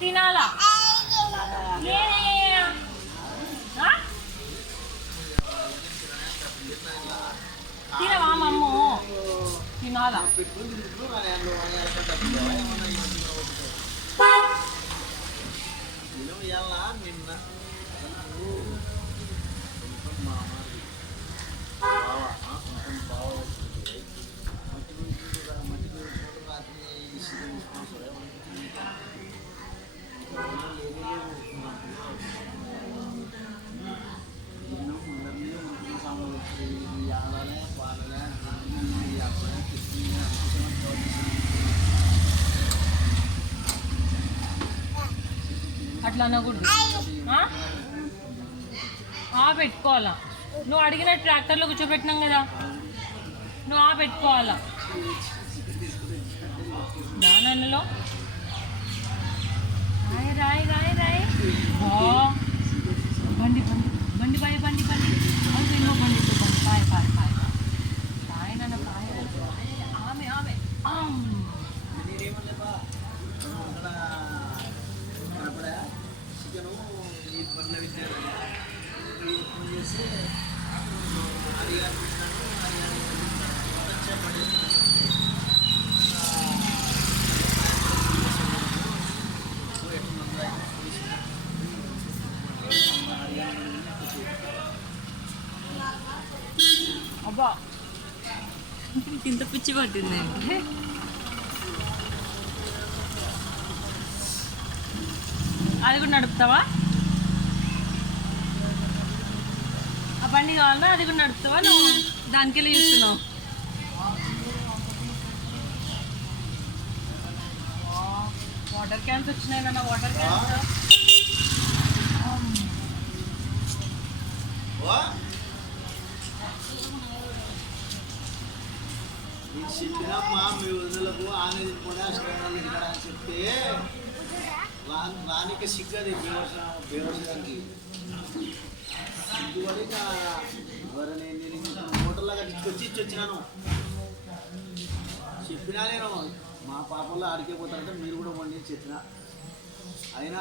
తినాలా తినవా మమ్ము తినాలా అట్లా అనకూడదు పెట్టుకోవాలా నువ్వు అడిగిన ట్రాక్టర్లో కూర్చోబెట్టినాం కదా నువ్వు పెట్టుకోవాలా దానిలో రాయి రాయి రాయి రాయి బండి బండి బండి బాయ్ బండి బండి అది ఎన్నో బండి బండి పాయ్ పాయ్ పాయ్ పాయ్ నన్న పాయ్ ఆమె ఆమె అబ్బా ఇంత పిచ్చి పట్టిందంటే అది కూడా నడుపుతావా ఆ బండి కావాలన్నా అది కూడా నడుపుతావా నువ్వు దానికి వెళ్ళి చూస్తున్నావు వాటర్ క్యాన్స్ వచ్చినాయి నాన్న వాటర్ క్యాన్స్ చెప్పినమ్మా మీ వదిలకు ఆమె తినుకొని అష్టం ఇక్కడ అని చెప్తే వానికి సిగ్గది బేవర్షానికి సిగ్గుపడి ఎవరని నేను హోటల్లాగా తీసుకొచ్చి వచ్చినాను చెప్పినా నేను మా పాపల్లో ఆడికే పోతారంటే మీరు కూడా వండి చెప్పిన అయినా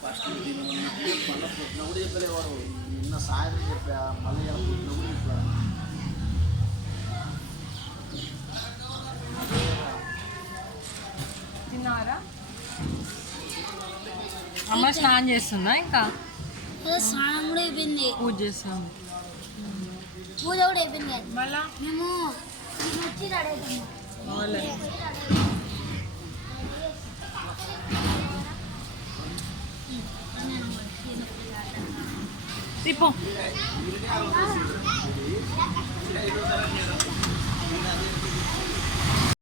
ఫస్ట్ మళ్ళీ పొద్దున కూడా చెప్పలేవాడు నిన్న సాయంత్రం చెప్పా మళ్ళీ ఇలా పొద్దున కూడా చెప్పాడు తిన్నారా అమ్మ స్నానం చేస్తుందా ఇంకా స్నానం కూడా అయిపోయింది పూజ చేస్తాను పూజ కూడా అయిపోయింది మళ్ళా మేము వచ్చి రెడీ అవుతున్నాం తిప్పు